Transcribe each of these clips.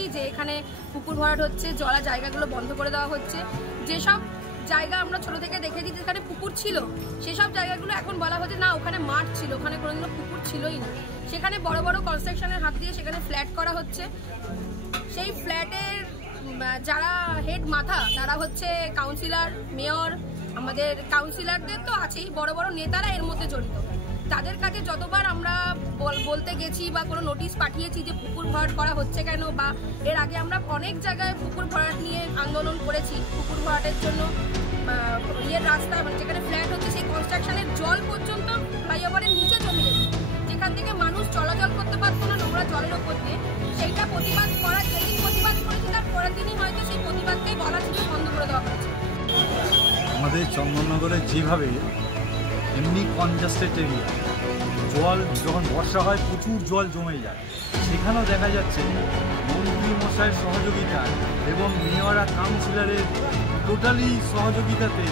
দেখেছি যে এখানে পুকুর ভরাট হচ্ছে, জলা জায়গাগুলো বন্ধ করে দেওয়া হচ্ছে। যেসব জায়গা আমরা ছোট থেকে দেখেছি যেখানে পুকুর ছিল, সেসব জায়গাগুলো এখন বলা হচ্ছে না ওখানে মাঠ ছিল, ওখানে কোনোদিনও পুকুর ছিলই না। সেখানে বড় বড় কনস্ট্রাকশনের হাত দিয়ে সেখানে ফ্ল্যাট করা হচ্ছে। সেই ফ্ল্যাটের যারা হেড মাথা তারা হচ্ছে কাউন্সিলর, মেয়র, আমাদের কাউন্সিলরদের তো আছেই, বড় বড় নেতারা এর মধ্যে জড়িত। তাদের কাছে যতবার আমরা বলতে গেছি বা কোনো নোটিশ পাঠিয়েছি যে পুকুর ভরাট করা হচ্ছে কেন, বা এর আগে আমরা অনেক জায়গায় পুকুর ভরাট নিয়ে আন্দোলন করেছি। পুকুর ভরাটের জন্য ইয়ের রাস্তা মানে যেখানে ফ্ল্যাট হচ্ছে সেই কনস্ট্রাকশনের জল পর্যন্ত ফ্লাইওভারের নিচে জমে যেত, যেখান থেকে মানুষ চলাচল করতে পারতো না নোংরা জলের ওপর দিয়ে। সেইটা প্রতিবাদ করার যেদিন প্রতিবাদ করেছি তার পরের দিনই হয়তো সেই প্রতিবাদটাই বলা ছিল বন্ধ করে দেওয়া হয়েছে। আমাদের চন্দননগরে যেভাবে এমনি কনজাস্টেড এরিয়া, জল যখন বর্ষা হয় প্রচুর জল জমে যায়, সেখানেও দেখা যাচ্ছে মন্ত্রী মশাইয়ের সহযোগিতা এবং মেয়র আর কাউন্সিলরের টোটালি সহযোগিতাতে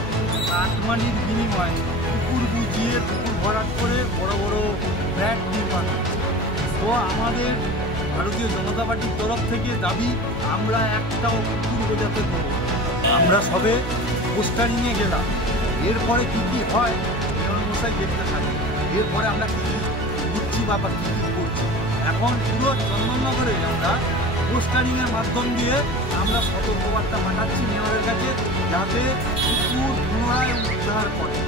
কাটমানির বিনিময়ে পুকুর বুঝিয়ে পুকুর ভরাট করে বড় বড় ফ্ল্যাট নির্মাণ করছে। তো আমাদের ভারতীয় জনতা পার্টির তরফ থেকে দাবি, আমরা একটাও পুকুর বোঝাতে দেবো। আমরা সবে পোস্টারিংয়ে গেলাম, এরপরে কী কী হয় মেয়র মশাই দেখতে থাকে, এরপরে আমরা কী কী বুঝছি বা কী কী করছি। এখন পুরো চন্দননগরে আমরা পোস্টারিংয়ের মাধ্যম দিয়ে আমরা সতর্কবার্তা পাঠাচ্ছি মেয়রের কাছে, যাতে পুকুর পুনরায় উদ্ধার করে।